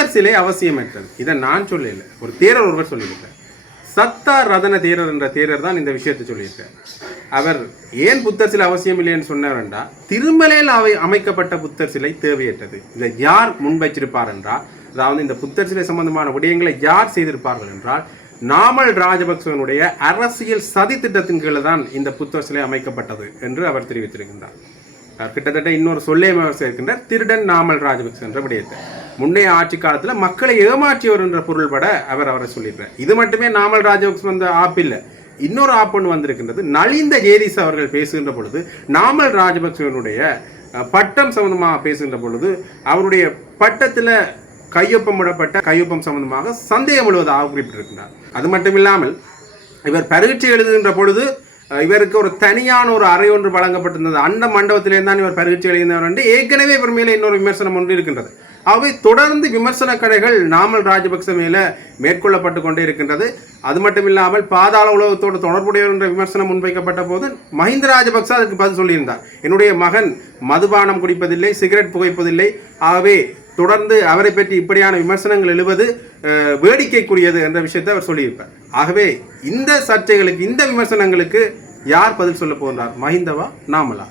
புத்தர் சிலை அவசியமற்றது. இதை நான் சொல்லல, ஒரு தேரர் ஒருவர் சொல்லியிருக்கார். சத்தார் ரதன தேரர் என்ற தேரர் தான் இந்த விஷயத்தை சொல்லியிருக்கார். அவர் ஏன் புத்தர் சிலை அவசியம் இல்லைன்னு சொன்னார்ன்றா, திருமலையில் அமைக்கப்பட்ட புத்தர் சிலை தேவையற்றது. இதை யார் முன்வைச்சிருப்பார் என்றால், அதாவது இந்த புத்தர் சிலை சம்பந்தமான விடயங்களை யார் செய்திருப்பார்கள் என்றால், நாமல் ராஜபக்சவனுடைய அரசியல் சதி திட்டத்தின் கீழே தான் இந்த புத்தர் சிலை அமைக்கப்பட்டது என்று அவர் தெரிவித்திருக்கின்றார். கிட்டத்தட்ட இன்னொரு சொல்லே சேர்க்கின்றார், திருடன் நாமல் ராஜபக்ச என்ற விடயத்தை. முன்னைய ஆட்சி காலத்தில் மக்களை ஏமாற்றியவர் என்ற பொருள்பட அவரை சொல்லிடுறார். இது மட்டுமே நாமல் ராஜபக்ச வந்த ஆப் இல்லை, இன்னொரு ஆப் ஒன்று வந்திருக்கின்றது. நலிந்த ஜேதிஸ் அவர்கள் பேசுகின்ற பொழுது நாமல் ராஜபக்சவனுடைய பட்டம் சம்பந்தமாக பேசுகின்ற பொழுது அவருடைய பட்டத்தில் கையொப்பமிடப்பட்ட கையொப்பம் சம்பந்தமாக சந்தேகம் முழுவதாக குறிப்பிட்டிருக்கிறார். அது மட்டும் இல்லாமல் இவர் பரீட்சை எழுதுகின்ற பொழுது இவருக்கு ஒரு தனியான ஒரு அறை ஒன்று வழங்கப்பட்டிருந்தது. அந்த மண்டபத்திலே தான் இவர் பரீட்சை எழுதினவர் என்று ஏற்கனவே இவர் மேலே இன்னொரு விமர்சனம் ஒன்று இருக்கின்றது. அவை தொடர்ந்து விமர்சன கடைகள் நாமல் ராஜபக்ச மேலே மேற்கொள்ளப்பட்டு கொண்டே இருக்கின்றது. அது மட்டும் இல்லாமல் பாதாள உலகத்தோடு தொடர்புடையவர் என்ற விமர்சனம் முன்வைக்கப்பட்ட போது மஹிந்த ராஜபக்ச அதுக்கு பதில் சொல்லியிருந்தார். என்னுடைய மகன் மதுபானம் குடிப்பதில்லை, சிகரெட் புகைப்பதில்லை, ஆகவே தொடர்ந்து அவரை பற்றி இப்படியான விமர்சனங்கள் எழுவது வேடிக்கைக்குரியது என்ற விஷயத்தை அவர் சொல்லியிருப்பார். ஆகவே இந்த சர்ச்சைகளுக்கு, இந்த விமர்சனங்களுக்கு யார் பதில் சொல்ல போகிறார்? மஹிந்தவா, நாமலா?